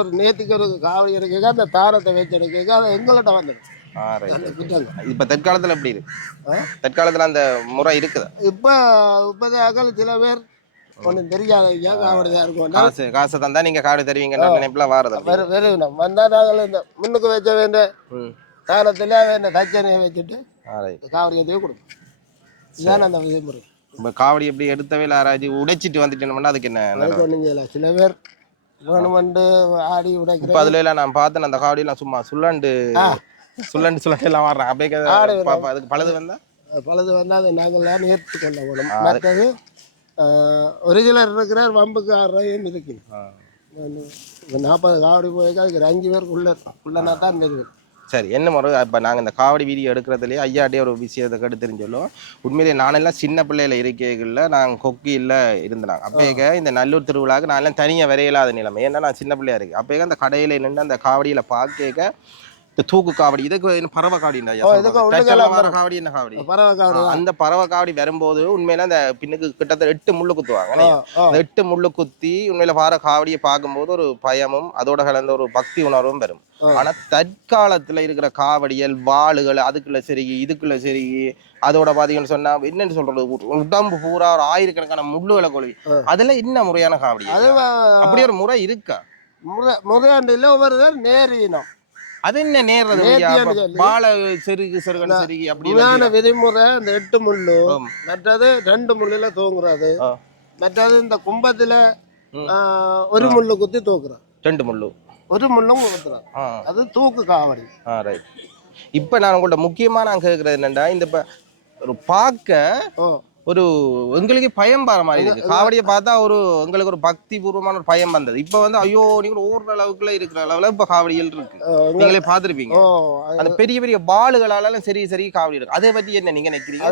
ஒரு நேற்றுக்கு ஒரு காவடி எடுக்க அந்த தாரத்தை வச்சு எடுக்க அது எங்கள்கிட்ட வந்துடும். இப்ப தற்காலத்துல எப்படி இருக்கு? தற்காலத்துல அந்த முறை இருக்குதா? இப்ப இப்போதைய சில பேர் ஒன்றும் தெரியாத ஐயா காவடி தான் இருக்கும். காசை தந்தா நீங்க காவடி தருவீங்கன்ற நினைப்புல வாரது வெறும் வந்தா நாங்கள் இந்த முன்னுக்கு வச்ச வேண்டிய தாரத்துல வேண்டிய தச்சனையை வச்சுட்டு காவடியத்தையே கொடுப்போம். இதுதான் அந்த விதிமுறை. இப்போ காவடி எப்படி எடுத்தவே ஆராய்ச்சி உடைச்சிட்டு வந்துட்டேன்னா அதுக்கு என்ன? சில பேர் வேணுமெண்டு ஆடி உடைக்கிற. இப்போ அதுல எல்லாம் நான் பார்த்தேன் அந்த காவடியெல்லாம் சும்மா சுள்ளண்டு எல்லாம் வாடுறேன். அப்படியே அதுக்கு பழுது வந்தா அதை நாங்கள் ஏற்று கொள்ள வேணும். மற்றது ஒரு சிலர் இருக்கிறார் வம்புக்கு 6 ரூபாயும் இருக்கு. 40 காவடி போயிருக்கா அதுக்கு 5 பேருக்குள்ளனா தான் இருக்குது. சரி, என்ன முறை இப்போ நாங்கள் இந்த காவடி வீடியோ எடுக்கிறதுலேயே ஐயாட்டே ஒரு விஷயத்தை கேட்டு தெரிஞ்சோம். உண்மையிலேயே நானெல்லாம் சின்ன பிள்ளையில இருக்கைகளில் நாங்கள் கொக்கியில் இருந்தாங்க. அப்போக்க இந்த நல்லூர் திருவிழாவுக்கு நான் எல்லாம் தனியாக வரையில்லாத நிலைமை. ஏன்னா நான் சின்ன பிள்ளையா இருக்கு. அப்போக்க அந்த கடையில் நின்று அந்த காவடியில் பார்க்க இந்த தூக்கு காவடி இதுக்கு பறவை காவடி காவடி என்ன காவடி அந்த பறவை காவடி வரும்போது உண்மையில அந்த பின்னுக்கு கிட்டத்தட்ட 8 முள்ளு குத்துவாங்க. அந்த 8 முள்ளு குத்தி உண்மையில பாற காவடியை பார்க்கும்போது ஒரு பயமும் அதோட கலந்த ஒரு பக்தி உணர்வும் வரும். ஆனா தற்காலத்துல இருக்கிற காவடியல் வாளுகள் அதுக்குள்ள சரி இதுக்குள்ள சரி அதோட பாத்தீங்கன்னு சொன்னா என்னன்னு சொல்றது உடம்பு பூரா ஒரு ஆயிரக்கணக்கான முள்ளுகளை கொள்வி அதெல்லாம் என்ன முறையான காவடி? அப்படி ஒரு முறை இருக்கா? முறையாண்டு இல்ல ஒவ்வொரு நேரினம் அது என்ன நேர்றது பால செருகு செருகன் செருகி அப்படியான விதிமுறை. அந்த 8 முள்ளு மற்றது 2 முள்ளுல தூங்குறது. மற்றது இந்த கும்பத்துல 1 முள்ளு குத்தி தூக்குறான். 2 முள்ளு 1 முள்ளும் குத்துறான். அது தூக்கு காவடி. இப்ப நான் உங்கள்ட்ட முக்கியமா நான் கேட்கறது என்னன்னா இந்த ஒரு பார்க்க ஒரு எங்களுக்கு பயம் பார மாதிரி இருக்கு. காவடியை பார்த்தா ஒரு எங்களுக்கு ஒரு பக்தி பூர்வமான ஒரு பயம் வந்தது. இப்ப வந்து ஐயோ நீங்க ஓடுற அளவுக்குள்ள இருக்கிற அளவுல இப்ப காவடிகள் இருக்கு. நீங்களே பாத்துருப்பீங்க அந்த பெரிய பெரிய பாலுகளால சரி காவடி இருக்கு. அதை பத்தி என்ன நீங்க நினைக்கிறீங்க?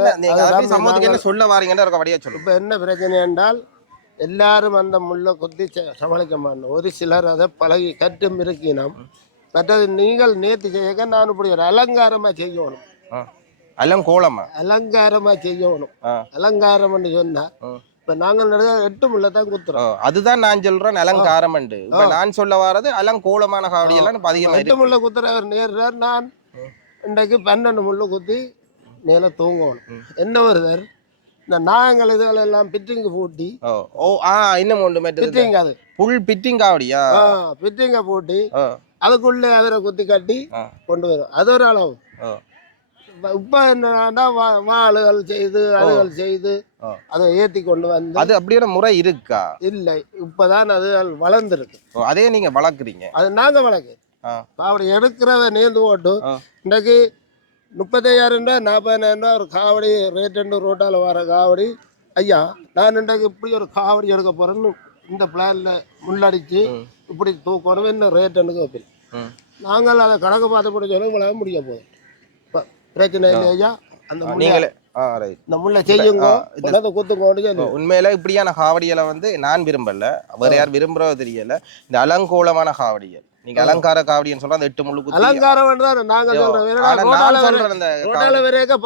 சமூகத்துக்கு என்ன சொல்ல வாரீங்கன்னு ஒரு கவடியா சொல்லுங்க. இப்ப என்ன பிரச்சனை என்றால் எல்லாரும் அந்த முள்ள குத்தி சமாளிக்க மாட்டோம். ஒரு சிலர் அதை பழகி கட்டும் இருக்கினோம். மற்றது நீங்கள் நேற்று செய்ய நான் இப்படி ஒரு அலங்காரமா செய்யணும். அலங்காரமா செய்யணும். அலங்காரம்னு சொன்னா இப்ப நாங்கள் 8 முள்ள தான் குத்துறோம். அதுதான் நான் சொல்றேன் அலங்காரம். நான் சொல்ல வர்றது அலங்கோலமான காவடி எல்லாம் 8 முள்ள குத்துறவர் நேர்றார். நான் இன்றைக்கு 12 முள்ள குத்தி மேல தூங்கணும். என்ன வருதார் இந்த நாங்கள் இதுகள் எல்லாம் பிட்டிங்க பூட்டி இன்னும் அது புல் பிட்டிங் காவடியா பிட்டிங்க பூட்டி அதுக்குள்ள அதில் குத்தி கட்டி கொண்டு வரும். அது ஒரு அளவு. இப்ப என்னன்னா வாளுகள் செய்து அதுகள் செய்து அதை ஏத்தி கொண்டு வந்து அது அப்படியே முறை இருக்கா? இல்லை, இப்பதான் அது வளர்ந்துருக்கு. அதே நீங்க வளர்க்குறீங்க? அது நாங்க வளர்க்கிறோம். காவடி எடுக்கிறத நேர்ந்து போட்டு இன்றைக்கு 35,000 40,000 ஒரு காவடி ரேட்டு ரோட்டால வர காவடி. ஐயா நான் இன்றைக்கு இப்படி ஒரு காவடி எடுக்க போறேன்னு இந்த பிளான்ல முள்ளடிச்சு இப்படி தூக்கணும் என்ன ரேட்டுன்னு வைப்பேன். நாங்கள் அதை கணக்கு பார்த்து போட்டு சொல்ல உங்களால் முடிய போகுது. பிரச்சனை இல்லையா? அந்த முள்ள செய்யுங்க உண்மையில இப்படியான காவடிகளை வந்து நான் விரும்பல, வேற யார் விரும்புறதோ தெரியல. இந்த அலங்கோலமான காவடிகள் நீங்க அலங்கார காவடின்னு சொல்ற அந்த 8 முள்ளு அலங்காரம் நாங்க சொல்றோம்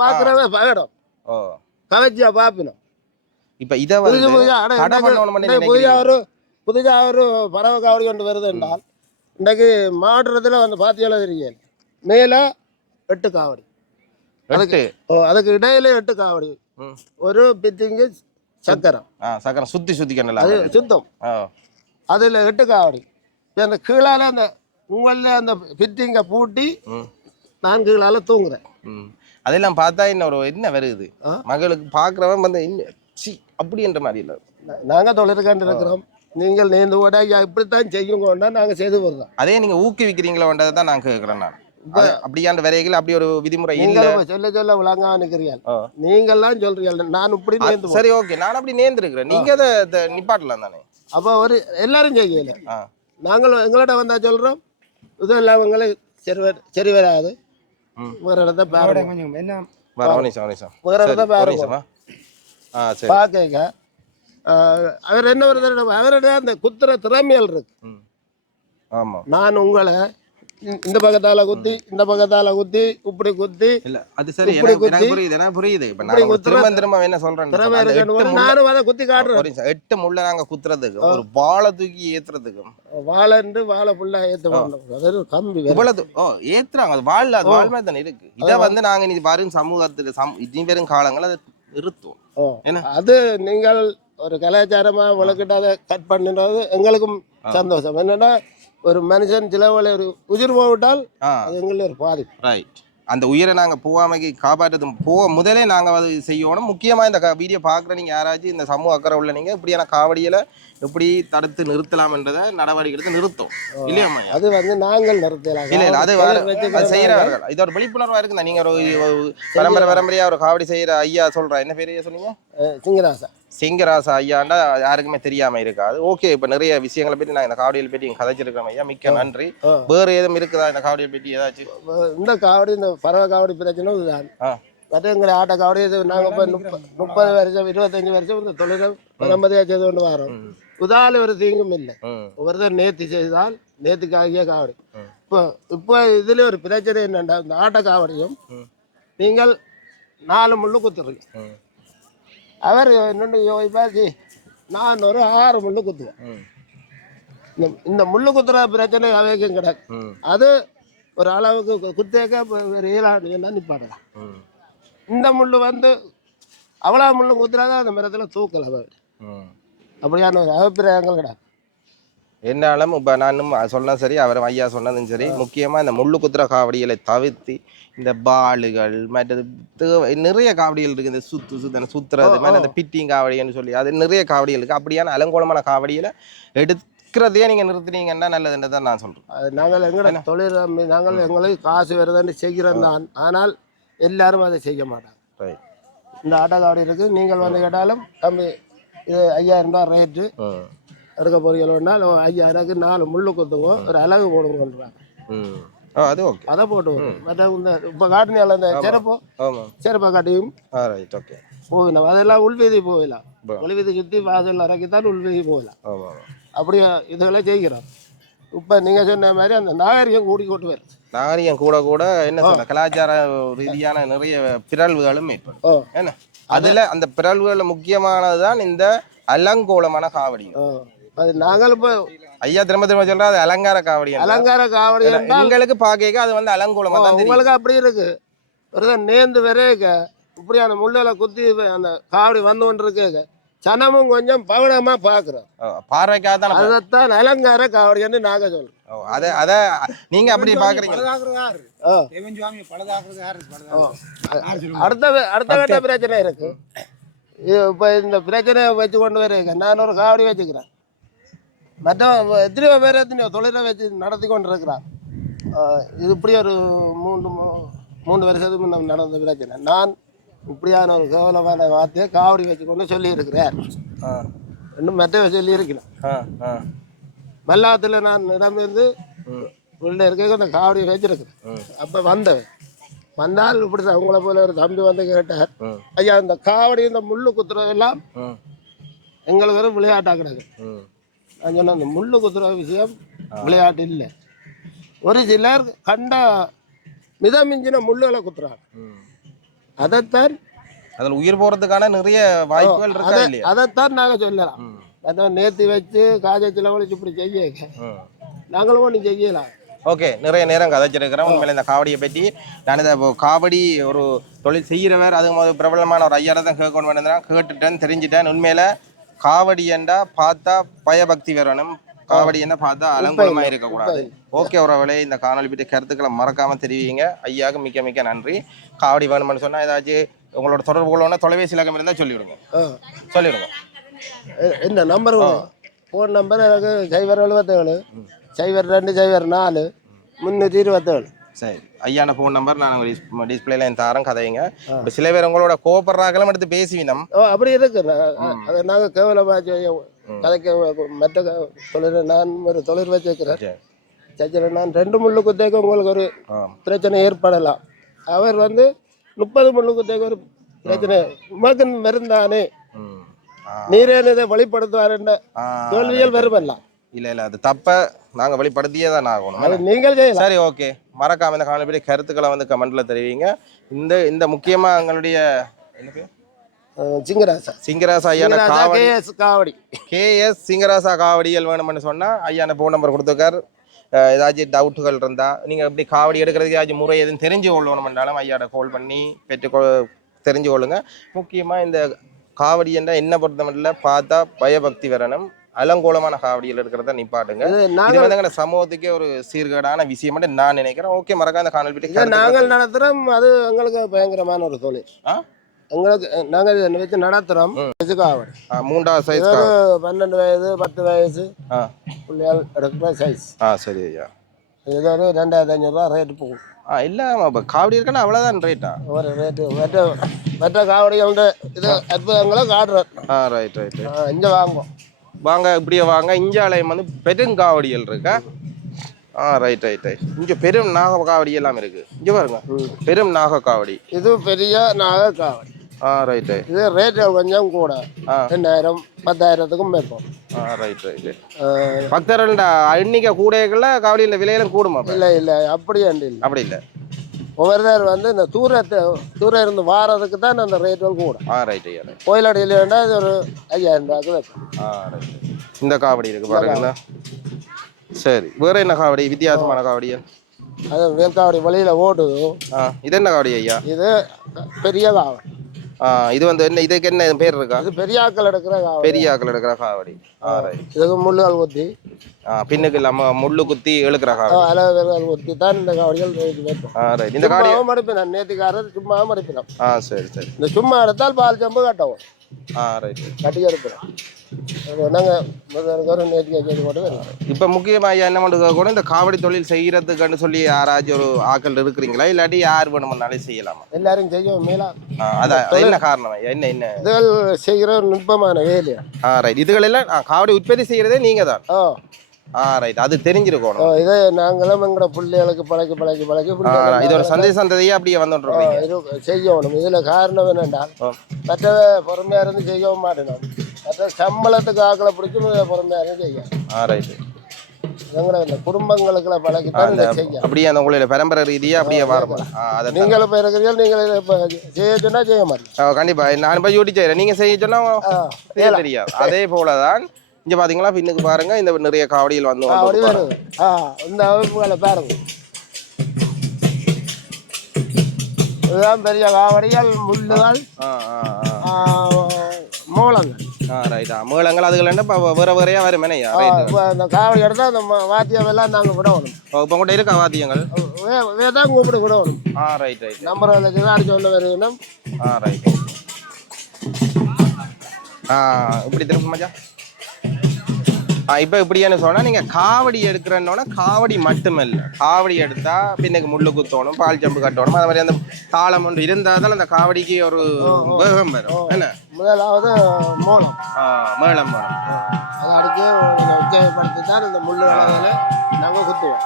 பாக்குறத பகடம் கவச்சியா பாப்பினோம். இப்ப இதை புதியா ஒரு பறவை காவடி கொண்டு வருது என்றால் இன்றைக்கு மாடுறதுல வந்து பாத்தியால தெரியல மேல 8 காவடி அதுக்கு இடையில 8 காவடி ஒரு பித்திங்கு சக்கரம் சுத்தி அது சுத்தம் அதுல 8 காவடி. அந்த கீழால அந்த உங்கள அந்த பித்திங்க பூட்டி நான் கீழால தூங்குறேன். அதெல்லாம் பார்த்தா என்ன வருது மகளுக்கு பாக்குறவன் வந்து அப்படின்ற மாதிரி இல்லை. நாங்க தொழிற்காண்டு இருக்கிறோம். நீங்கள் நேர்ந்து கூட இப்படித்தான் செய்யுங்க நாங்க செய்து வருவோம். அதே நீங்க ஊக்குவிக்கிறீங்களா தான் நான் கேட்கிறேன். நான் அப்படியான வரைகள் அப்படி ஒரு விதிமுறை சொல்ல விளங்கா நிக்கிறீங்க. நீங்கெல்லாம் சொல்றீங்க நான் இப்படி நேர்ந்து. சரி ஓகே, நான் அப்படி நேர்ந்துருக்கிறேன். நீங்க அதை நிப்பாட்டலாம் தானே? அப்ப ஒரு எல்லாரும் செய்யல. நாங்கள் எங்கள்கிட்ட வந்தா சொல்றோம் இது எல்லாம் உங்களை சரி வராது. வேற இடத்த பாருங்க. வேற இடத்த பாருங்க. பாக்க அவர் என்ன வருது அவருடைய அந்த குத்துற திறமையல் இருக்கு. நான் உங்களை இந்த பக்கத்தால குத்தி இந்த பக்கத்தால குத்தி இப்படி குத்தி இல்ல அது சரி இப்படி எனக்கு புரியுது எனக்கு புரியுது இப்ப நான் திரும்ப என்ன சொல்றேன் திறமை இருக்கணும் நானும் அதை குத்தி காட்டுறேன் ஒரு 8 முள்ள நாங்க குத்துறதுக்கு ஒரு வாழை தூக்கி ஏத்துறதுக்கு வாழை ஃபுல்லா ஏத்துவாங்க அது கம்பி இவ்வளவு ஏத்துறாங்க அது வாழ அது வாழ்மை தானே இருக்கு இதை வந்து நாங்க இனி வரும் சமூகத்துக்கு இனி வரும் காலங்கள் அதை நிறுத்துவோம் என்ன அது நீங்கள் ஒரு கலாச்சாரமா வளர்க்கிட்டு அதை கட் பண்ணிடுறது எங்களுக்கும் சந்தோஷம் என்னன்னா ஒரு மனுஷன் சில ஒரு உயிர் போவிட்டால் அது எங்களுக்கு ஒரு பாதிப்பு ரைட் அந்த உயிரை நாங்கள் போகாமைக்கு காப்பாற்றது முதலே நாங்கள் அது செய்யணும் முக்கியமாக இந்த வீடியோ பார்க்குற நீங்கள் யாராச்சும் இந்த சமூக அக்கறை உள்ள நீங்கள் இப்படியான காவடியில் எப்படி தடுத்து நிறுத்தலாம்ன்றதை நடவடிக்கை எடுத்து நிறுத்தும் இல்லையா அது வந்து நாங்கள் நிறுத்தலாம் இல்லை இல்லை அது செய்கிறவர்கள் இது ஒரு விழிப்புணர்வாக இருக்குதா நீங்கள் ஒரு பரம்பரையாக ஒரு காவடி செய்கிற ஐயா சொல்கிறா என்ன பேர் சொன்னீங்க சிங்கராசா ஐயாண்டா யாருக்குமே தெரியாம இருக்காது ஓகே இப்ப நிறைய விஷயங்களை பற்றி நான் இந்த காவடியில் பற்றி கதைச்சிருக்கிறேன் ஐயா மிக்க நன்றி வேற ஏதும் இருக்குதா இந்த காவடியை பற்றி ஏதாச்சும் இந்த காவடி இந்த பறவை காவடி பிரச்சனை இதுதான் மற்ற எங்களை ஆட்ட காவடி நாங்கள் இப்போ 30 வருஷம் 25 வருஷம் இந்த தொழிலை பரம்பரையாக செய்து கொண்டு வரோம் உதால ஒரு தீங்கும் இல்லை ஒவ்வொருத்தர் நேர்த்தி செய்தால் நேர்த்திக்காகிய காவடி இப்போ இதுல ஒரு பிரச்சனை என்னண்டா இந்த ஆட்ட காவடியும் நீங்கள் 4 முள்ளு குத்துறீங்க அவர் என்னென்னு யோசிப்பாச்சு நான் ஒரு 6 முள்ளு குத்துவேன் இந்த முள்ளு குத்துற பிரச்சனை அவைக்கும் கிடக்கு அது ஒரு அளவுக்கு குத்தேக்க ஒரு 7 நிப்பாடலாம் இந்த முள்ளு வந்து அவ்வளோ முள்ளு குத்துறாங்க அந்த மரத்தில் தூக்கல அப்படியான ஒரு அபிப்பிராயங்கள் கிடக்கு என்னாலும் இப்போ நானும் சொன்னேன் சரி அவர் ஐயா சொன்னதும் சரி முக்கியமாக இந்த முள்ளு குத்துற காவடிகளை தவிர்த்து இந்த பாலுகள் மற்றது நிறைய காவடிகள் இருக்குது இந்த சுத்துறது மாதிரி அந்த பிட்டிங் காவடின்னு சொல்லி அது நிறைய காவடிகள் இருக்குது அப்படியான அலங்கோலமான காவடியில் எடுக்கிறதையே நீங்கள் நிறுத்துனீங்கன்னா நல்லதுன்னு தான் நான் சொல்கிறேன் நாங்கள் எங்களோட தொழில் நாங்கள் எங்களுக்கு காசு வருதுன்னு செய்கிறோம் தான் ஆனால் எல்லாரும் அதை செய்ய மாட்டாங்க இந்த ஆட்ட காவடி இருக்குது நீங்கள் வந்து கேட்டாலும் தம்பி இது 5000 ரூபா ரேட்டு எடுக்க போறீங்கன்னா ஐயா எனக்கு 4 முள்ளு குத்துவோம் ஒரு அழகு போடுங்கன்றாங்க அது ஓகே அதை போட்டு மற்ற இந்த இப்போ காட்டினால இந்த சிறப்பை காட்டியும் போகலாம் அதெல்லாம் உள்வீதி போகலாம் உள்வீதி சுற்றி வாசல் இறக்கித்தான் உள்வீதி போகலாம் அப்படியே இதெல்லாம் செய்கிறோம் இப்போ நீங்கள் சொன்ன மாதிரி அந்த நாகரிகம் கூட்டிக்கொண்டு வருது நாகரிகம் கூட கூட என்ன சொல்ற கலாச்சார ரீதியான நிறைய பிறழ்வுகளும் ஏற்படும் என்ன அதுல அந்த பிறழ்வுகளில் முக்கியமானதுதான் இந்த அலங்கோலமான காவடி அது நாங்கள் இப்போ ஐயா திரும்ப சொல்றா அது அலங்கார காவடி எங்களுக்கு பார்க்க அது வந்து அலங்கோலமா தான் உங்களுக்கு அப்படி இருக்கு ஒரு நேர்ந்து வரைக்க இப்படியான முள்ளில குத்தி அந்த காவடி வந்து கொண்டு இருக்கு சனமும் கொஞ்சம் பவனமா பாக்குறோம் பார்வைக்காக தான் அதைத்தான் அலங்கார காவடின்னு நாங்க சொல்றோம் அத நீங்க அப்படி பாக்குறீங்க அடுத்த கட்ட பிரச்சனை இருக்கு இப்போ இந்த பிரச்சனையை வச்சு கொண்டு வரீங்க நான் ஒரு காவடி வச்சுக்கிறேன் மற்ற எத்தனையோ பேர் எத்தனையோ தொழிலை வச்சு நடத்தி கொண்டு இருக்கிறான் இது இப்படி ஒரு 3 வருஷத்துக்கு முன்ன நடந்த பிரச்சனை நான் இப்படியான ஒரு கேவலமான வார்த்தையை காவடி வச்சு கொண்டு சொல்லியிருக்கிறேன் இன்னும் மெத்தவை சொல்லியிருக்கிறேன் மல்லாத்துல நான் இடமிருந்து உள்ள இருக்க அந்த காவடியை வச்சிருக்கிறேன் அப்போ வந்தால் இப்படிதான் உங்களை போல ஒரு தம்பி வந்து கேட்டார் ஐயா இந்த காவடி இந்த முள்ளு குத்துறதெல்லாம் எங்களுக்கு ஒரு விளையாட்டாக கிடக்கு நான் சொன்னேன் அந்த முள்ளு குத்துற விஷயம் விளையாட்டு இல்லை ஒரு சிலர் கண்ட மிதமிஞ்சின முள்ளுகளை குத்துறாங்க அதைத்தான் அதில் உயிர் போகிறதுக்கான நிறைய வாய்ப்புகள் இருக்கா இல்லையா அதைத்தான் நாங்கள் சொல்லலாம் அதான் நேர்த்தி வச்சு காஜத்தில் ஒழிச்சு இப்படி செய்ய நாங்களும் ஒன்று செய்யலாம் ஓகே நிறைய நேரம் கதைச்சிருக்கிறேன் உண்மையில இந்த காவடியை பற்றி நான் இதை காவடி ஒரு தொழில் செய்கிறவர் அது பிரபலமான ஒரு ஐயாயிரம் தான் கேட்கணும் வேண்டியதான் கேட்டுட்டேன் தெரிஞ்சுட்டேன் உண்மையில காவடி என்றா பார்த்தா பயபக்தி வரணும் காவடி என்ன பார்த்தா அலங்கோலமாக இருக்கக்கூடாது ஓகே உறவுகளே இந்த காணொலி பற்றி கருத்துக்களை மறக்காமல் தெரிவிங்க ஐயாவுக்கு மிக்க மிக்க நன்றி காவடி வேணும்னு சொன்னால் ஏதாச்சும் உங்களோட தொடர்புகளோட தொலைபேசி இலக்கம் இருந்தால் சொல்லிவிடுங்க என்ன நம்பர் ஃபோன் நம்பர் எனக்கு 077 0204 327 சரி ஐயான ஃபோன் நம்பர் நான் டிஸ்பிளேல தாரேன் கதைங்க இப்போ சில பேர் உங்களோட கோபப்படுறாங்களும் எடுத்து பேசுவினம் அப்படி இருக்கு அதை நாங்கள் கேவலமாக கதைக்க மற்ற தொழில் நான் ஒரு தொழில் வச்சிருக்கிறேன் சச்சில் நான் 2 முள்ளு குத்தேக்கு உங்களுக்கு ஒரு பிரச்சனை ஏற்படலாம் அவர் வந்து 30 முள்ளு குத்தேக்கு ஒரு பிரச்சனை உமக்கு மருந்தானே நீரே இதை வெளிப்படுத்துவார் என்ற தோல்வியல் வருமல்லாம் இல்லை அது தப்ப நாங்கள் வெளிப்படுத்தியே தான் ஆகணும். அது நீங்கள் செய்யலாம். சரி, ஓகே. மறக்காம இந்த காணொலி பற்றி கருத்துக்களை வந்து கமெண்ட்ல தெரிவிங்க. இந்த முக்கியமாக எங்களுடைய என்ன பேர் சிங்கராசா ஐயா காவடி KS சிங்கராசா காவடிகள் வேணும்னு சொன்னா ஐயா ஃபோன் நம்பர் கொடுத்துருக்காரு. ஏதாச்சும் டவுட்டுகள் இருந்தா நீங்க எப்படி காவடி எடுக்கிறதுக்கு ஏதாச்சும் முறை எதுவும் தெரிஞ்சு கொள்ளணும்னாலும் ஐயாட கால் பண்ணி தெரிஞ்சு கொள்ளுங்க. முக்கியமா இந்த காவடி என்றால் என்ன பொறுத்தமட்டில் பார்த்தா பயபக்தி வரணும். அலங்கோலமான காவடியில் இருக்கிறத நிப்பாட்டுங்க. இது வந்து சமூகத்துக்கே ஒரு சீர்கேடான விஷயம் நான் நினைக்கிறேன். ஓகே, மறக்காம இந்த காணொலி நாங்கள் நடத்துறோம். அது எங்களுக்கு பயங்கரமான ஒரு தொழில். எங்களுக்கு நாங்கள் இதை வச்சு நடத்துறோம். காவடி 3வது சைஸ் 12 வயசு 10 வயசு பிள்ளைகள் எடுக்கிற சைஸ். சரி ஐயா. இது ஒரு 2500 ரேட்டு போகும். இல்ல காவடி இருக்குன்னா அவ்வளவுதான் ரேட்டா? ஒரு ரேட்டு மற்ற காவடிகள் இது அற்புதங்களை காட்டுறோம். Right right. இங்கே வாங்குவோம். வாங்க, இப்படியே வாங்க. இஞ்சாலயம் வந்து பெருங்காவடிகள் இருக்கா? Right right right. இங்கே பெரும் நாக காவடி எல்லாம் இருக்கு. இங்கே பாருங்க, பெரும் நாக காவடி. இது பெரிய நாக காவடி. Right right. இது ரேட் கொஞ்சம் கூட 10,000 10,000க்கும் மேற்போம். Right right. பக்தர்கள் எண்ணிக்கை கூடைகள்ல காவடியில் விலையெல்லாம் கூடுமா? இல்லை அப்படியே இல்லை. அப்படி இல்லை. ஒவ்வொருத்தர் வந்து இந்த தூரம் இருந்து வாரதுக்கு தான் அந்த ரேட்டுகள் கூட. ரைட் ஐயா. கோயிலடியில் வேண்டாம், இது ஒரு 5,000 ரூபாய்க்கு. ரைட். இந்த காவடி இருக்கு பாருங்க. சரி, வேற என்ன காவடி? வித்தியாசமான காவடியா? அது வேல்காவடி வழியில ஓடுது. இது என்ன காவடி ஐயா? இது பெரிய காவடி. இது வந்து என்ன, இதுக்கு என்ன பேர் இருக்கா? இது பெரியாக்கள் எடுக்கிற காவடி. பெரியாக்கள் எடுக்கிற காவடி. இதுக்கு முள்ளுகள் குத்தி பின்னுக்கு இல்லாம முள்ளு குத்தி எழுக்கிற காவடி. அளவுகள் குத்தி தான் இந்த காவடிகள். இந்த காவடி மடிப்பினான் நேத்திக்காரர் சும்மா மடிப்பினான். சரி சரி. இந்த சும்மா எடுத்தால் பால் சம்பு கட்டவும். ரைட். கட்டி எடுக்கிறோம். இப்ப முக்கியமா என்ன பண்ணுறது கூட இந்த காவடி தொழில் செய்யறதுக்குன்னு சொல்லி யாராச்சும் ஒரு ஆக்கள் இருக்கிறீங்களா, இல்லாட்டி யார் வேணும்னாலும் செய்யலாமா? எல்லாரும் செய்யவும் மேலா. அதான் என்ன காரணம்? என்ன இதுகள் செய்கிற ஒரு நுட்பமான வேலையா? ரைட். இதுகள் எல்லாம் காவடி உற்பத்தி செய்யறதே நீங்க தான்? ரைட். அது தெரிஞ்சிருக்கணும். இதை நாங்களும் எங்களோட பிள்ளைகளுக்கு பழக்கி இது ஒரு சந்ததியே அப்படியே வந்துட்டு செய்யணும். இதுல காரணம் என்னென்றால் மற்ற பொறுமையா இருந்து செய்யவும் மாட்டேன். மற்ற சம்பளத்துக்கு ஆக்களை பிடிக்கும் பொறுமையா இருந்து செய்யும். எங்களை இந்த குடும்பங்களுக்குள்ள பழக்கித்தான் செய்யும். அப்படியே அந்த உங்களுடைய பரம்பரை ரீதியா அப்படியே வரும். நீங்களும் இப்போ இருக்கிறீங்க, நீங்கள் இப்போ செய்ய சொன்னா செய்ய மாட்டேன். கண்டிப்பா நான் இப்போ யூடி செய்யறேன், நீங்க செய்ய சொன்னா தெரியாது. அதே போலதான் இங்க பாத்தீங்களா, பின்னுக்கு பாருங்க இந்த நிறைய காவடிகள் வந்து வருது. இந்த அமைப்புகளை பாருங்க. இதுதான் பெரிய காவடிகள், முள்ளுகள், மூலங்கள். ரைட்டா. மேளங்கள் அதுகள் என்ன வேற வேறையா வரும். இந்த காவடி எடுத்தா அந்த வாத்தியம் எல்லாம் நாங்க விடணும். இப்போ கூட இருக்கா வாத்தியங்கள்? தான் கூப்பிட்டு விடணும். Right right. நம்பர் அடிச்சு சொல்ல வரணும். ரைட். இப்படி திரும்ப மச்சா. இப்போ இப்படின்னு சொன்னால் நீங்கள் காவடி எடுக்கிறன்னோன்னா காவடி மட்டுமில்லை, காவடி எடுத்தால் பின்னுக்கு முள்ளு குத்தணும், பால் ஜம்பு கட்டணும். அது மாதிரி அந்த தாளம் ஒன்று இருந்தால் தான் அந்த காவடிக்கு ஒரு வேகம் வரும். என்ன முதலாவது மூலம் மேளம் வரும். அதை அடித்து உற்சாகப்படுத்தி தான் இந்த முள்ளு நாங்கள் குத்துவோம்.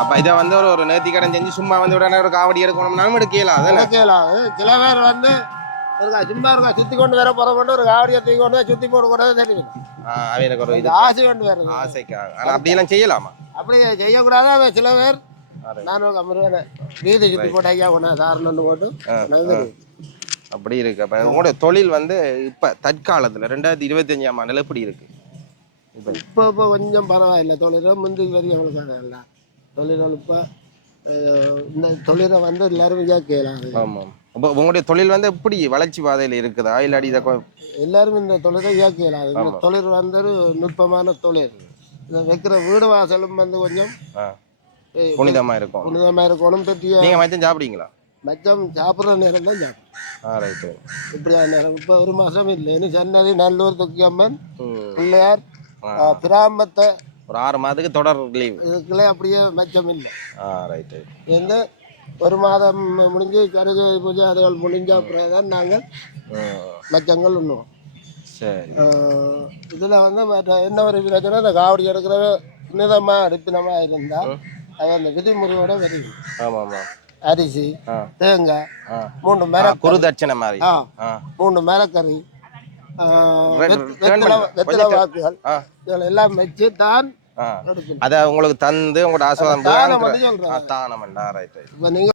அப்போ இதை வந்து ஒரு நேர்த்தி கடன் செஞ்சு சும்மா வந்து உடனே ஒரு காவடி எடுக்கணும்னாலும் எடுக்கலாம். அதெல்லாம் சில பேர் வந்து சும்மா இருக்கா சுத்தி கொண்டு வர போற கொண்டு ஒரு காவடியை தூக்கி கொண்டு சுத்தி போட கூடாது தெரியும். எனக்கு ஒரு இது ஆசை கொண்டு வருது, ஆசைக்காக. ஆனால் அப்படியெல்லாம் செய்யலாமா? அப்படி செய்யக்கூடாது. சில பேர் நானும் கம்மியான வீதி சுத்தி போட்டு ஐயா கொண்டா சாரணன்னு போட்டு அப்படி இருக்கு. அப்போ உங்களோட தொழில் வந்து இப்போ தற்காலத்தில் 2025ஆம் ஆண்டில் எப்படி இருக்கு? இப்போ கொஞ்சம் பரவாயில்லை. தொழிலை முந்தி வரைக்கும் இல்லை. தொழில்கள் இப்போ இந்த தொழிலை வந்து எல்லாரும் கேட்கலாம். ஆமாம். இப்போ உங்களுடைய தொழில் வந்து எப்படி வளர்ச்சி பாதையில் இருக்குதா, இல்லாட்டி இதை எல்லாரும் இந்த தொழிலை கேட்கலாம். இந்த தொழில் வந்து ஒரு நுட்பமான தொழில். இந்த வைக்கிற வீடு வாசலும் வந்து கொஞ்சம் புனிதமாக இருக்கும். பெரிய நீங்கள் மச்சம் சாப்பிடுவீங்களா? மச்சம் சாப்பிட்ற நேரம் தான் சாப்பிடும். ரைட்டு. இப்படியான நேரம் இப்போ ஒரு மாதம் இல்லை. இன்னும் சன்னதி, நல்லூர், தொக்கியம்மன், பிள்ளையார், பிராமத்தை ஒரு 6 மாதத்துக்கு தொடர் லீவ். இதுக்குள்ளே அப்படியே மச்சம் இல்லை. ரைட்டு. எந்த ஒரு மாதம் முடிஞ்சு கருகு பூஜை அதுகள் முடிஞ்ச அப்புறம் தான் நாங்கள் மச்சங்கள் உண்ணுவோம். சரி. இதில் வந்து என்ன ஒரு பிரச்சனை, இந்த காவடி எடுக்கிற நிதமாக அடிப்பினமாக இருந்தால் அது அந்த விதிமுறையோட வருது. ஆமாம். அரிசி, தேங்காய், 3 மேல குருதட்சணை மாதிரி 3 மேலக்கறி, வெத்தலை வாக்குகள் இதெல்லாம் எல்லாம் வச்சு தான் எடுக்கணும். அதை உங்களுக்கு தந்து உங்களோட ஆசீர்வாதம் தானம் மட்டும் சொல்றேன். தானம் ரைட் இப்ப நீங்க